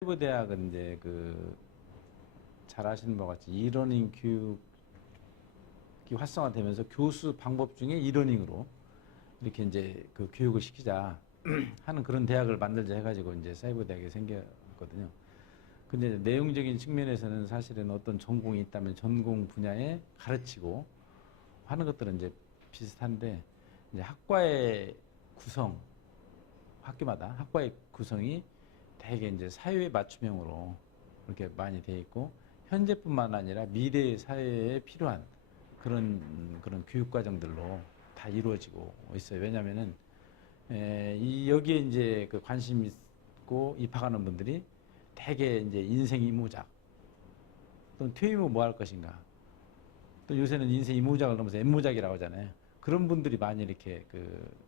사이버 대학은 이제 잘 아시는 바와 같이 이러닝 교육이 활성화되면서 교수 방법 중에 이러닝으로 이렇게 이제 그 교육을 시키자 하는 그런 대학을 만들자 해가지고 이제 사이버 대학이 생겼거든요. 근데 내용적인 측면에서는 사실은 어떤 전공이 있다면 전공 분야에 가르치고 하는 것들은 이제 비슷한데, 이제 학과의 구성, 학교마다 학과의 구성이 되게 이제 사회 맞춤형으로 그렇게 많이 돼 있고, 현재뿐만 아니라 미래 사회에 필요한 그런 교육 과정들로 다 이루어지고 있어요. 왜냐면은 여기에 이제 그 관심 있고 입학하는 분들이 대개 이제 인생 이무작 또는 퇴임 후 뭐 할 것인가, 또 요새는 인생 이무작을 넘어서 M무작이라고 하잖아요. 그런 분들이 많이 이렇게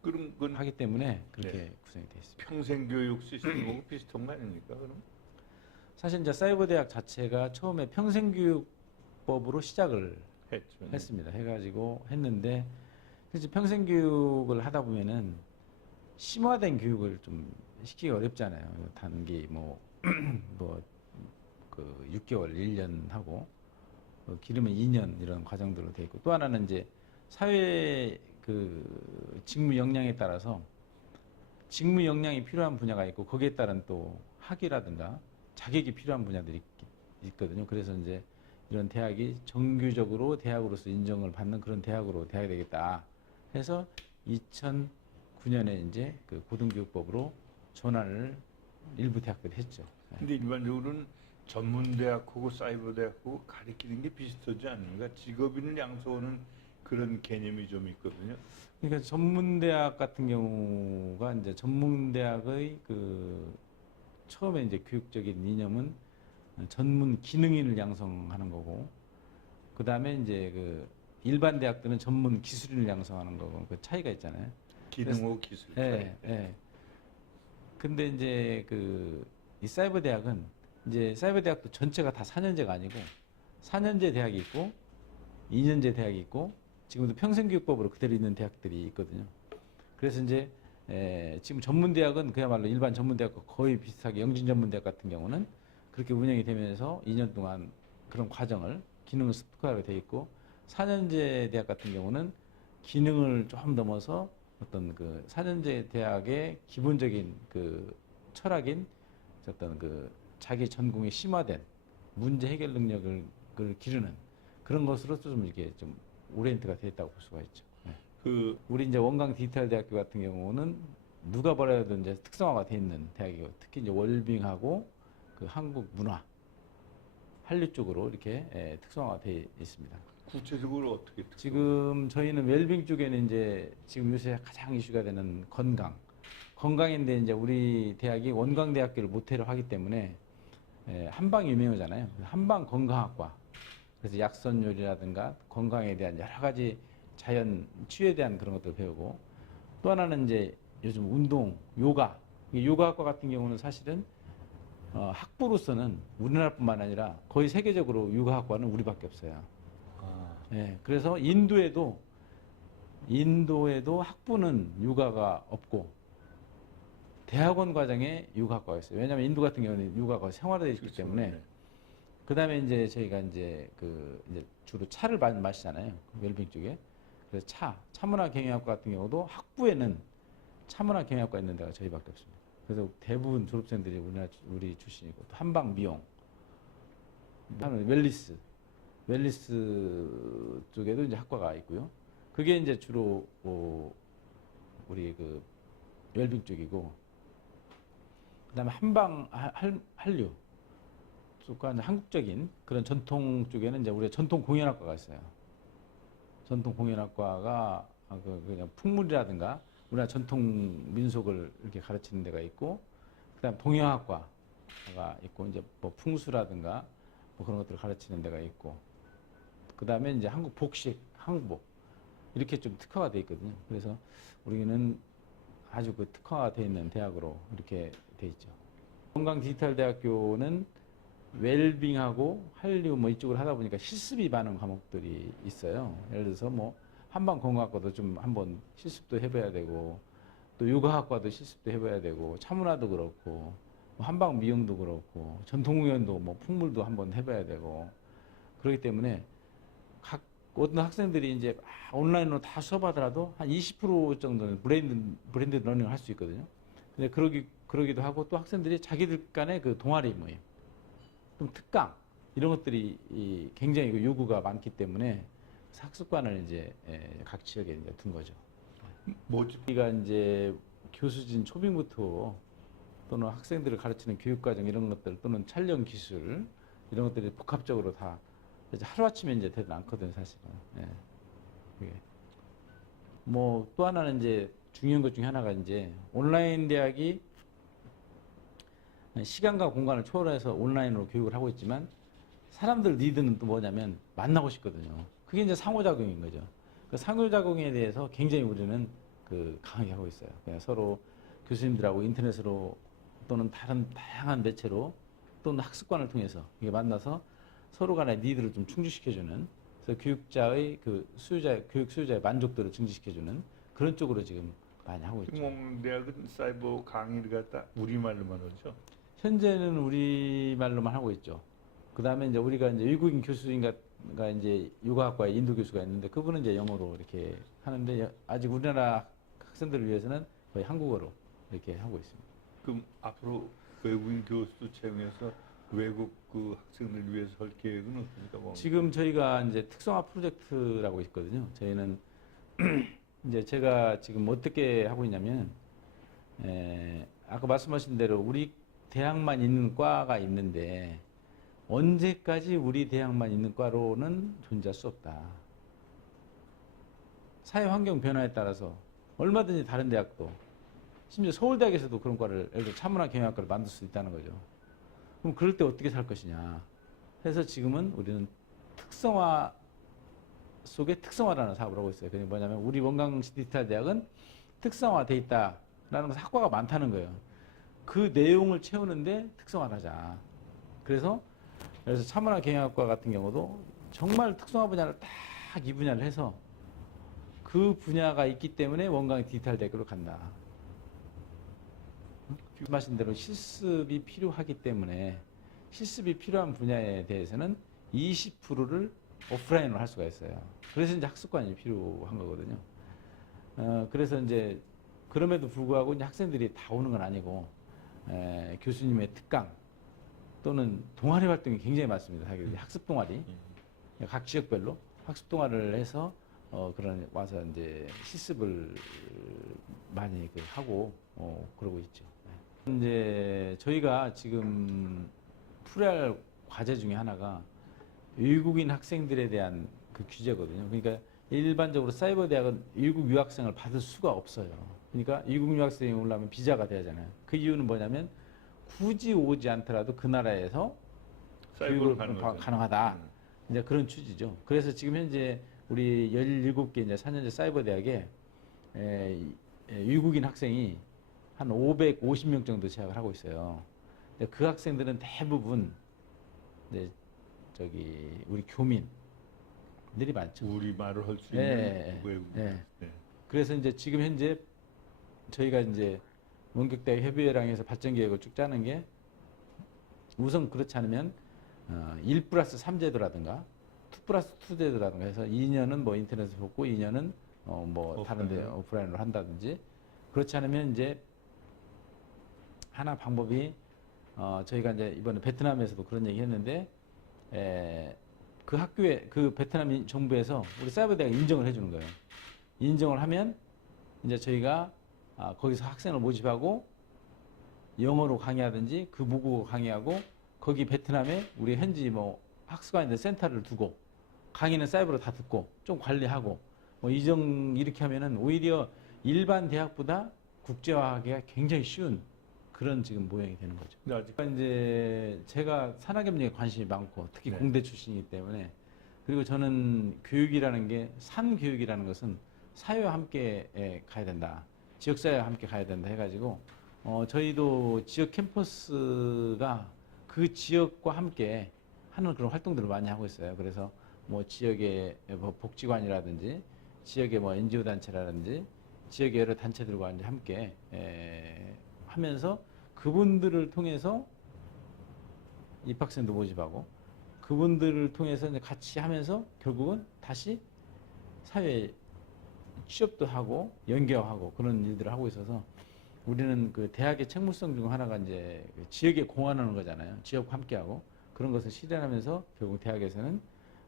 그럼 그건 하기 때문에 그렇게 네. 구성이 되어 있습니다. 평생 교육 시스템하고 비슷한 거 아닙니까? 그럼? 사실 이제 사이버 대학 자체가 처음에 평생교육법으로 시작을 했죠. 네. 했습니다. 해가지고 했는데, 그래서 평생교육을 하다 보면은 심화된 교육을 좀 시키기 어렵잖아요. 단기 뭐 6개월, 1년 하고 길으면 2년 이런 과정들로 돼 있고, 또 하나는 이제 사회 직무 역량에 따라서 직무 역량이 필요한 분야가 있고, 거기에 따른 또 학위라든가 자격이 필요한 분야들이 있거든요. 그래서 이제 이런 대학이 정규적으로 대학으로서 인정을 받는 그런 대학으로 돼야 되겠다 해서 2009년에 이제 그 고등교육법으로 전환을 일부 대학들이 했죠. 근데 일반적으로는 전문대학하고 사이버대학하고 가리키는 게 비슷하지 않습니까? 직업인을 양성하는 그런 개념이 좀 있거든요. 그러니까 전문대학 같은 경우가 이제 전문대학의 처음에 이제 교육적인 이념은 전문 기능인을 양성하는 거고, 그 다음에 이제 일반 대학들은 전문 기술인을 양성하는 거고, 그 차이가 있잖아요. 기능하고 기술 차이. 예. 근데 이제 이 사이버 대학은 이제 사이버 대학도 전체가 다 4년제가 아니고 4년제 대학이 있고 2년제 대학이 있고 지금도 평생교육법으로 그대로 있는 대학들이 있거든요. 그래서 이제 지금 전문대학은 그야말로 일반 전문대학과 거의 비슷하게, 영진전문대학 같은 경우는 그렇게 운영이 되면서 2년 동안 그런 과정을 기능을 습득하게 돼 있고, 4년제 대학 같은 경우는 기능을 좀 넘어서 어떤 4년제 대학의 기본적인 철학인 어떤 자기 전공에 심화된 문제 해결 능력을 기르는 그런 것으로 좀 이렇게 좀 오리엔트가 되어 있다고 볼 수가 있죠. 우리 이제 원광 디지털 대학교 같은 경우는 누가 봐도 이제 특성화가 돼 있는 대학이고, 특히 이제 웰빙하고 한국 문화, 한류 쪽으로 이렇게 특성화가 돼 있습니다. 구체적으로 어떻게 지금 저희는 웰빙 쪽에는 이제 지금 요새 가장 이슈가 되는 건강인데, 이제 우리 대학이 원광대학교를 모태로 하기 때문에 한방 유명하잖아요. 한방 건강학과. 그래서 약선요리라든가 건강에 대한 여러 가지 자연 치유에 대한 그런 것들을 배우고, 또 하나는 이제 요즘 운동, 요가학과 같은 경우는 사실은 학부로서는 우리나라뿐만 아니라 거의 세계적으로 요가학과는 우리밖에 없어요. 예, 그래서 인도에도 학부는 요가가 없고 대학원 과정에 요가학과가 있어요. 왜냐하면 인도 같은 경우는 요가가 생활화되어 있기 때문에. 그 다음에 이제 저희가 이제 이제 주로 차를 많이 마시잖아요. 웰빙 쪽에. 그래서 차문화 경영학과 같은 경우도 학부에는 차문화 경영학과 있는 데가 저희밖에 없습니다. 그래서 대부분 졸업생들이 우리 출신이고, 또 한방 미용, 웰리스 쪽에도 이제 학과가 있고요. 그게 이제 주로 우리 웰빙 쪽이고, 그다음에 한방 한류 쪽과 한국적인 그런 전통 쪽에는 이제 우리가 전통 공연학과가 있어요. 전통 공연학과가 그냥 풍물이라든가 우리나라 전통 민속을 이렇게 가르치는 데가 있고, 그다음 동양학과가 있고, 이제 뭐 풍수라든가 뭐 그런 것들을 가르치는 데가 있고, 그다음에 이제 한국 복식, 한국복 이렇게 좀 특화가 돼 있거든요. 그래서 우리는 아주 특화가 돼 있는 대학으로 이렇게 돼 있죠. 건강 디지털 대학교는 웰빙하고 한류 뭐 이쪽을 하다 보니까 실습이 많은 과목들이 있어요. 예를 들어서 뭐 한방 건강학과도 좀 한번 실습도 해봐야 되고, 또 요가학과도 실습도 해봐야 되고, 차문화도 그렇고, 뭐 한방 미용도 그렇고 전통무용도 뭐 풍물도 한번 해봐야 되고 그렇기 때문에 각 어떤 학생들이 이제 온라인으로 다 수업하더라도 한 20% 정도는 브랜드 러닝을 할 수 있거든요. 근데 그러기도 하고 또 학생들이 자기들 간의 그 동아리 모임, 좀 특강 이런 것들이 굉장히 그 요구가 많기 때문에 학습관을 이제 각 지역에 이제 둔 거죠. 뭐지? 우리가 이제 교수진 초빙부터 또는 학생들을 가르치는 교육과정 이런 것들 또는 촬영 기술 이런 것들이 복합적으로 다 이제 하루아침에 이제 되지 않거든 사실은. 예. 그게. 뭐 또 하나는 이제 중요한 것 중에 하나가 이제 온라인 대학이 시간과 공간을 초월해서 온라인으로 교육을 하고 있지만 사람들 니드는 또 뭐냐면 만나고 싶거든요. 그게 이제 상호작용인 거죠. 그 상호작용에 대해서 굉장히 우리는 그 강하게 하고 있어요. 그냥 서로 교수님들하고 인터넷으로 또는 다른 다양한 매체로 또는 학습관을 통해서 이게 만나서 서로 간의 니드를 좀 충족시켜주는 그래서 교육자의 그 교육 수요자의 만족도를 증진시켜주는 그런 쪽으로 지금 많이 하고 있죠. 대학은 사이버 강의를 갖다 우리말로만 하죠. 현재는 우리말로만 하고 있죠. 그 다음에 이제 우리가 이제 외국인 교수인가 이제 요가학과의 인도 교수가 있는데 그분은 이제 영어로 이렇게 하는데 아직 우리나라 학생들을 위해서는 거의 한국어로 이렇게 하고 있습니다. 그럼 앞으로 외국인 교수도 채용해서 외국 그 학생들 위해서 할 계획은 없습니까? 뭐. 지금 저희가 이제 특성화 프로젝트라고 있거든요. 저희는 이제 제가 지금 어떻게 하고 있냐면 아까 말씀하신 대로 우리 대학만 있는 과가 있는데 언제까지 우리 대학만 있는 과로는 존재할 수 없다. 사회 환경 변화에 따라서 얼마든지 다른 대학도 심지어 서울대학에서도 그런 과를 예를 들어 차문화 경영학과를 만들 수 있다는 거죠. 그럼 그럴 때 어떻게 살 것이냐. 해서 지금은 우리는 특성화 속에 특성화라는 사업을 하고 있어요. 그게 뭐냐면 우리 원광시 디지털 대학은 특성화돼 있다라는 것은 학과가 많다는 거예요. 그 내용을 채우는데 특성화를 하자. 그래서 차문화 경영학과 같은 경우도 정말 특성화 분야를 딱 이 분야를 해서 그 분야가 있기 때문에 원광 디지털 대학으로 간다. 말씀하신 대로 실습이 필요하기 때문에 실습이 필요한 분야에 대해서는 20%를 오프라인으로 할 수가 있어요. 그래서 이제 학습관이 필요한 거거든요. 그래서 이제 그럼에도 불구하고 이제 학생들이 다 오는 건 아니고 교수님의 특강 또는 동아리 활동이 굉장히 많습니다. 학습 동아리 각 지역별로 학습 동아리를 해서 그런 와서 이제 실습을 많이 하고 그러고 있죠. 이제 저희가 지금 풀어야 할 과제 중에 하나가 외국인 학생들에 대한 그 규제거든요. 그러니까 일반적으로 사이버 대학은 외국 유학생을 받을 수가 없어요. 그러니까 외국 유학생이 오려면 비자가 돼야 하잖아요. 그 이유는 뭐냐면 굳이 오지 않더라도 그 나라에서 교육을 가능하다. 이제 그런 취지죠. 그래서 지금 현재 우리 17개 이제 4년제 사이버 대학에 외국인 학생이 한 550명 정도 재학을 하고 있어요. 그 학생들은 대부분 이제 우리 교민들이 많죠. 우리 말을 할 수 있는 외국. 네. 그래서 이제 지금 현재 저희가 이제 원격대학 협의회랑해서 발전 계획을 쭉 짜는 게 우선 그렇지 않으면 1+3 제도라든가 2+2 제도라든가 해서 2년은 뭐 인터넷을 보고 2년은 뭐 다른데 오프라인으로 한다든지 그렇지 않으면 이제 하나 방법이 저희가 이제 이번에 베트남에서도 그런 얘기 했는데 그 학교에 그 베트남 정부에서 우리 사이버 대학 인정을 해주는 거예요. 인정을 하면 이제 저희가 거기서 학생을 모집하고 영어로 강의하든지 그 모국어 강의하고 거기 베트남에 우리 현지 뭐 학습관인들 센터를 두고 강의는 사이버로 다 듣고 좀 관리하고 뭐 이렇게 하면은 오히려 일반 대학보다 국제화하기가 굉장히 쉬운 그런 지금 모양이 되는 거죠. 아직 이제 제가 산학협력에 관심이 많고 특히 네. 공대 출신이기 때문에 그리고 저는 교육이라는 게 산교육이라는 것은 사회와 함께 가야 된다. 지역사회와 함께 가야 된다 해가지고 저희도 지역 캠퍼스가 그 지역과 함께 하는 그런 활동들을 많이 하고 있어요. 그래서 뭐 지역의 뭐 복지관이라든지 지역의 뭐 NGO 단체라든지 지역의 여러 단체들과 이제 함께 하면서 그분들을 통해서 입학생도 모집하고 그분들을 통해서 이제 같이 하면서 결국은 다시 사회에 취업도 하고 연계하고 그런 일들을 하고 있어서 우리는 그 대학의 책무성 중 하나가 이제 그 지역에 공헌하는 거잖아요. 지역과 함께하고 그런 것을 실현하면서 결국 대학에서는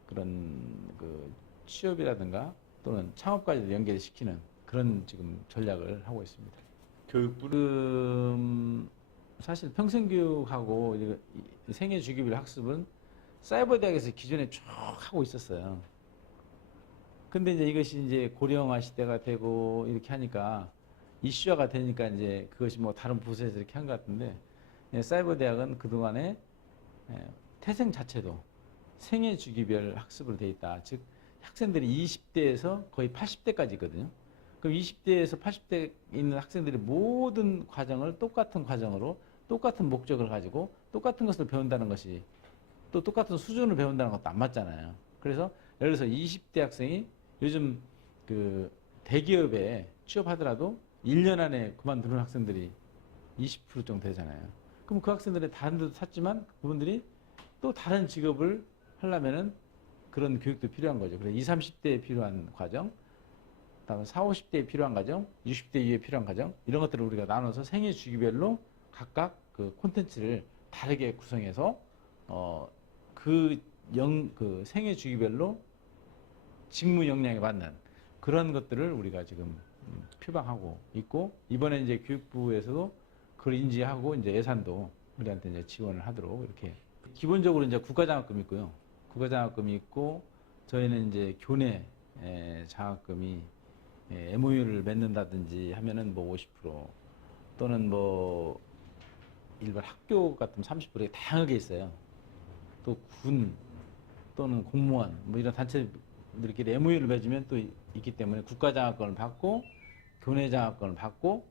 그런 그 취업이라든가 또는 창업까지도 연결시키는 그런 지금 전략을 하고 있습니다. 교육부는 사실 평생교육하고 이 생애주기별 학습은 사이버 대학에서 기존에 쭉 하고 있었어요. 근데 이제 이것이 이제 고령화 시대가 되고 이렇게 하니까 이슈화가 되니까 이제 그것이 뭐 다른 부서에서 이렇게 한 것 같은데 사이버 대학은 그동안에 태생 자체도 생애 주기별 학습으로 돼 있다. 즉 학생들이 20대에서 거의 80대까지 있거든요. 그럼 20대에서 80대 있는 학생들이 모든 과정을 똑같은 과정으로 똑같은 목적을 가지고 똑같은 것을 배운다는 것이 또 똑같은 수준을 배운다는 것도 안 맞잖아요. 그래서 예를 들어서 20대 학생이 요즘 그 대기업에 취업하더라도 1년 안에 그만두는 학생들이 20% 정도 되잖아요. 그럼 그 학생들이 다른 데도 탔지만 그분들이 또 다른 직업을 하려면은 그런 교육도 필요한 거죠. 그래서 20, 30대에 필요한 과정, 그다음에 40, 50대에 필요한 과정, 60대 이후에 필요한 과정 이런 것들을 우리가 나눠서 생애 주기별로 각각 그 콘텐츠를 다르게 구성해서 그 생애 주기별로 직무 역량에 맞는 그런 것들을 우리가 지금 표방하고 있고 이번에 이제 교육부에서도 그걸 인지하고 이제 예산도 우리한테 이제 지원을 하도록 이렇게 기본적으로 이제 국가장학금이 있고요. 국가장학금이 있고 저희는 이제 교내 장학금이 MOU를 맺는다든지 하면은 뭐 50% 또는 뭐 일반 학교 같은 30%가 다양하게 있어요. 또 군 또는 공무원 뭐 이런 단체들끼리 MOU를 맺으면 또 있기 때문에 국가장학금을 받고 교내 장학금을 받고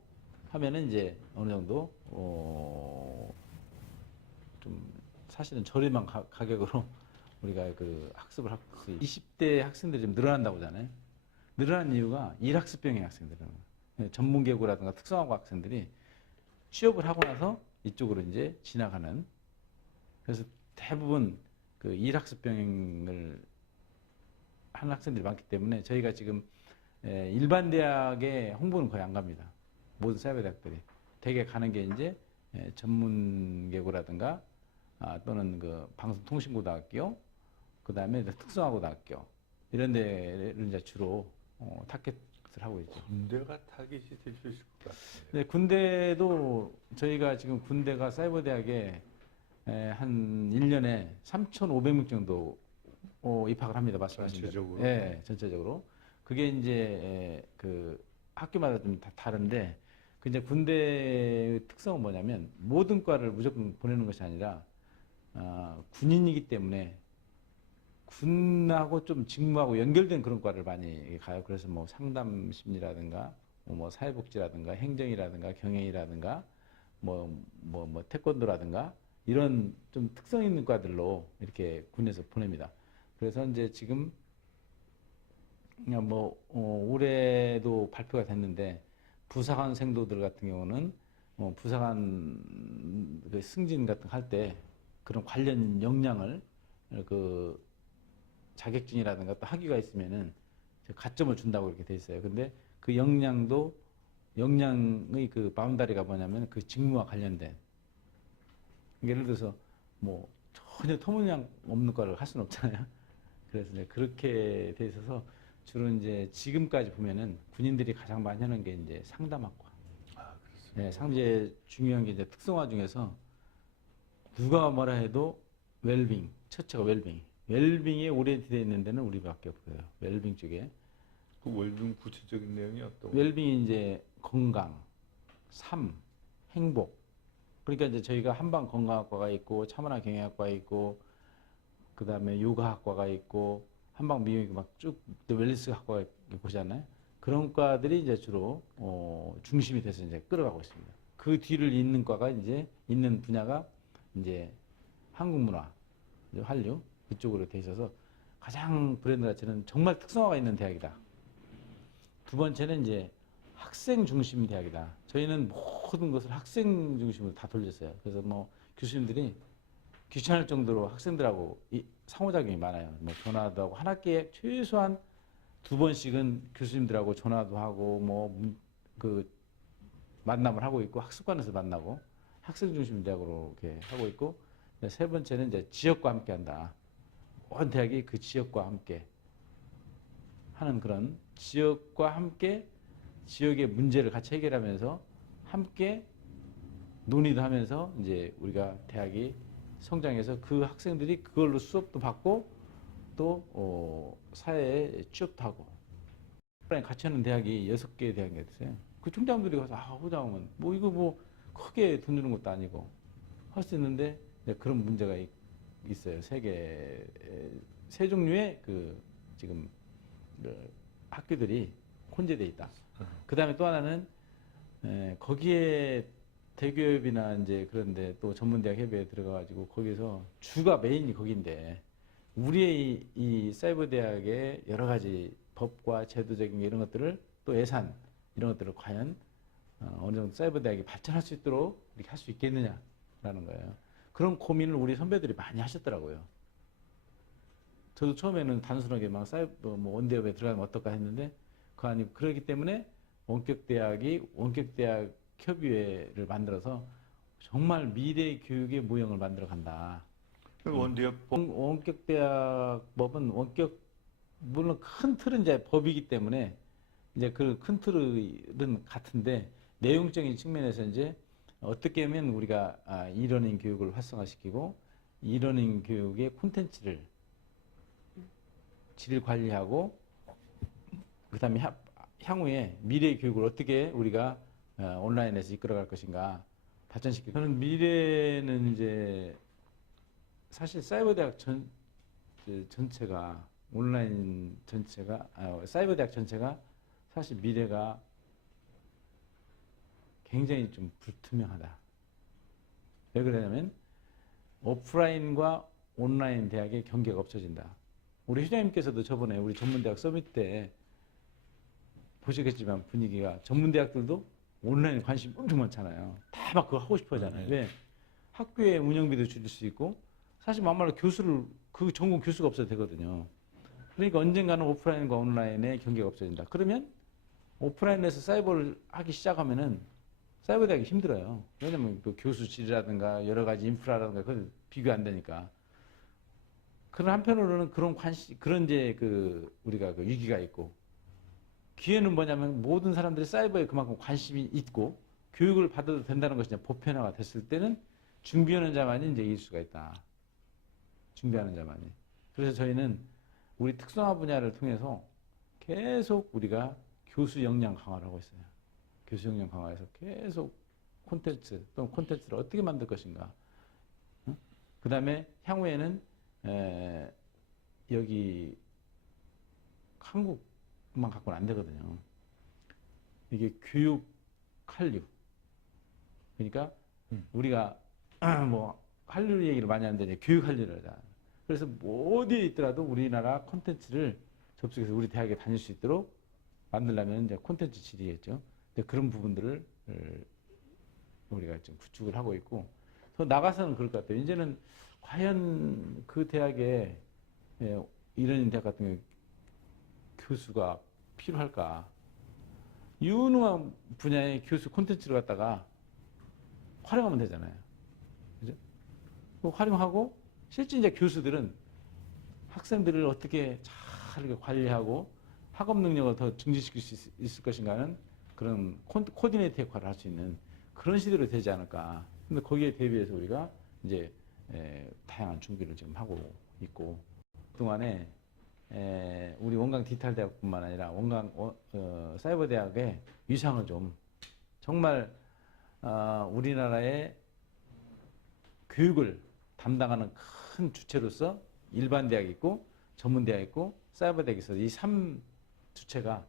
하면은 이제 어느 정도 좀 사실은 저렴한 가격으로 우리가 그 학습을 할 수 20대 학생들이 좀 늘어난다고 하잖아요. 늘어난 이유가 일학습병의 학생들은 전문계고라든가 특성화고 학생들이 취업을 하고 나서 이쪽으로 이제 지나가는 그래서 대부분 그 일학습병을 하는 학생들이 많기 때문에 저희가 지금 일반 대학에 홍보는 거의 안 갑니다. 모든 사이버 대학들이 대개 가는 게 이제 전문계고라든가 또는 그 방송통신고등학교 그 다음에 특성화고등학교 이런 데를 이제 주로 타겟을 하고 있죠. 군대가 타깃이 될 수 있을 것 같아요. 네, 군대도 저희가 지금 군대가 사이버 대학에 한 1년에 3,500명 정도 입학을 합니다. 말씀하신 대로. 전체적으로? 네, 전체적으로. 그게 이제 그 학교마다 좀 다른데 그 이제 군대의 특성은 뭐냐면 모든 과를 무조건 보내는 것이 아니라 군인이기 때문에 군하고 좀 직무하고 연결된 그런 과를 많이 가요. 그래서 뭐 상담심리라든가 뭐 사회복지라든가 행정이라든가 경영이라든가 뭐 태권도라든가 이런 좀 특성 있는 과들로 이렇게 군에서 보냅니다. 그래서 이제 지금 뭐 올해도 발표가 됐는데 부사관 생도들 같은 경우는 부사관 그 승진 같은 거 할 때 그런 관련 역량을 그 자격증이라든가 또 학위가 있으면은 가점을 준다고 이렇게 돼 있어요. 근데 그 역량의 그 바운다리가 뭐냐면 그 직무와 관련된 예를 들어서 뭐 전혀 터무니없는 과를 할 수는 없잖아요. 그래서 이제 그렇게 돼 있어서 주로 이제 지금까지 보면은 군인들이 가장 많이 하는 게 이제 상담학과. 네, 상제 중요한 게 이제 특성화 중에서 누가 뭐라 해도 웰빙, 첫째가 웰빙. 웰빙에 오리엔티되어 있는 데는 우리밖에 없어요. 웰빙 쪽에. 그 웰빙 구체적인 내용이 어떤? 웰빙이 이제 건강, 삶, 행복. 그러니까 이제 저희가 한방 건강학과가 있고 차문화 경영학과가 있고 그 다음에 요가학과가 있고 한방 미용이 막 쭉 웰니스 학과가 보잖아요. 그런 과들이 이제 주로 중심이 돼서 이제 끌어가고 있습니다. 그 뒤를 잇는 과가 이제 있는 분야가 이제 한국문화, 한류 이쪽으로 돼 있어서 가장 브랜드 가치는 정말 특성화가 있는 대학이다. 두 번째는 이제 학생 중심 대학이다. 저희는 모든 것을 학생 중심으로 다 돌렸어요. 그래서 뭐 교수님들이 귀찮을 정도로 학생들하고 상호작용이 많아요. 뭐 전화도 하고 한 학기에 최소한 2번씩은 교수님들하고 전화도 하고 뭐 그 만남을 하고 있고 학습관에서 만나고 학생 중심 대학으로 이렇게 하고 있고, 세 번째는 이제 지역과 함께 한다. 모든 대학이 그 지역과 함께 하는 그런 지역과 함께 지역의 문제를 같이 해결하면서 함께 논의도 하면서 이제 우리가 대학이 성장해서 그 학생들이 그걸로 수업도 받고 또 사회에 취업도 하고. 같이 하는 대학이 6개 대학이 있어요. 그 총장들이 가서 호장은 뭐 이거 뭐 크게 돈 주는 것도 아니고 할 수 있는데 그런 문제가 있어요. 세 종류의 그 지금 학교들이 혼재돼 있다. 그 다음에 또 하나는 거기에 대기업이나 이제 그런데 또 전문대학 협의회에 들어가가지고 거기서 주가 메인이 거긴데 우리의 이 사이버 대학의 여러 가지 법과 제도적인 이런 것들을 또 예산 이런 것들을 과연 어느 정도 사이버 대학이 발전할 수 있도록 이렇게 할 수 있겠느냐라는 거예요. 그런 고민을 우리 선배들이 많이 하셨더라고요. 저도 처음에는 단순하게 막 사이버 뭐 원대협에 들어가면 어떨까 했는데 그 아니 그렇기 때문에 원격대학 협의회를 만들어서 정말 미래 교육의 모형을 만들어 간다. 원대협 원격대학법은 물론 큰 틀은 이제 법이기 때문에 이제 그 큰 틀은 같은데 내용적인 측면에서 이제 어떻게 하면 우리가 이러닝 교육을 활성화시키고 이러닝 교육의 콘텐츠를 질 관리하고 그다음에 향후에 미래 교육을 어떻게 우리가 온라인에서 이끌어갈 것인가 발전시키고. 저는 미래는 이제 사실 사이버 대학 전체가 온라인 전체가 사이버 대학 전체가 사실 미래가 굉장히 좀 불투명하다. 왜 그러냐면 오프라인과 온라인 대학의 경계가 없어진다. 우리 회장님께서도 저번에 우리 전문대학 서밋 때 보시겠지만 분위기가 전문대학들도 온라인 관심 엄청 많잖아요. 다 막 그거 하고 싶어 하잖아요. 왜? 학교의 운영비도 줄일 수 있고 사실 막말로 그 전공 교수가 없어도 되거든요. 그러니까 언젠가는 오프라인과 온라인의 경계가 없어진다. 그러면 오프라인에서 사이버를 하기 시작하면은 사이버 대학이 힘들어요. 왜냐면 그 교수 질이라든가 여러 가지 인프라라든가 그건 비교 안 되니까. 그런 한편으로는 그런 이제 우리가 그 위기가 있고, 기회는 뭐냐면 모든 사람들이 사이버에 그만큼 관심이 있고 교육을 받아도 된다는 것이 이제 보편화가 됐을 때는 준비하는 자만이 이제 이길 수가 있다. 준비하는 자만이. 그래서 저희는 우리 특성화 분야를 통해서 계속 우리가 교수 역량 강화를 하고 있어요. 교수 역량 강화해서 계속 콘텐츠를 어떻게 만들 것인가. 그 다음에 향후에는 여기 한국만 갖고는 안 되거든요. 이게 교육 한류. 그러니까 우리가 뭐 한류 얘기를 많이 하는데 이제 교육 한류를 하자. 그래서 어디에 있더라도 우리나라 콘텐츠를 접속해서 우리 대학에 다닐 수 있도록 만들려면 이제 콘텐츠 질이겠죠. 근데 그런 부분들을 우리가 좀 구축을 하고 있고, 더 나가서는 그럴 것 같아요. 이제는 과연 그 대학에 이런 대학 같은 경우 교수가 필요할까? 유능한 분야의 교수 콘텐츠를 갖다가 활용하면 되잖아요. 그죠? 활용하고 실제 이제 교수들은 학생들을 어떻게 잘 관리하고 학업 능력을 더 증진시킬 수 있을 것인가는 그런 코디네이터 역할을 할 수 있는 그런 시대로 되지 않을까. 근데 거기에 대비해서 우리가 이제 다양한 준비를 지금 하고 있고, 그동안에 우리 원광 디지털대학뿐만 아니라 원광 사이버대학의 위상을 좀 정말 우리나라의 교육을 담당하는 큰 주체로서 일반 대학이 있고 전문 대학이 있고 사이버 대학이 있어서 이 3주체가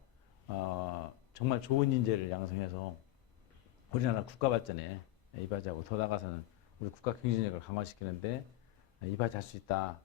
정말 좋은 인재를 양성해서 우리나라 국가 발전에 이바지하고 더 나아가서는 우리 국가 경쟁력을 강화시키는데 이바지할 수 있다.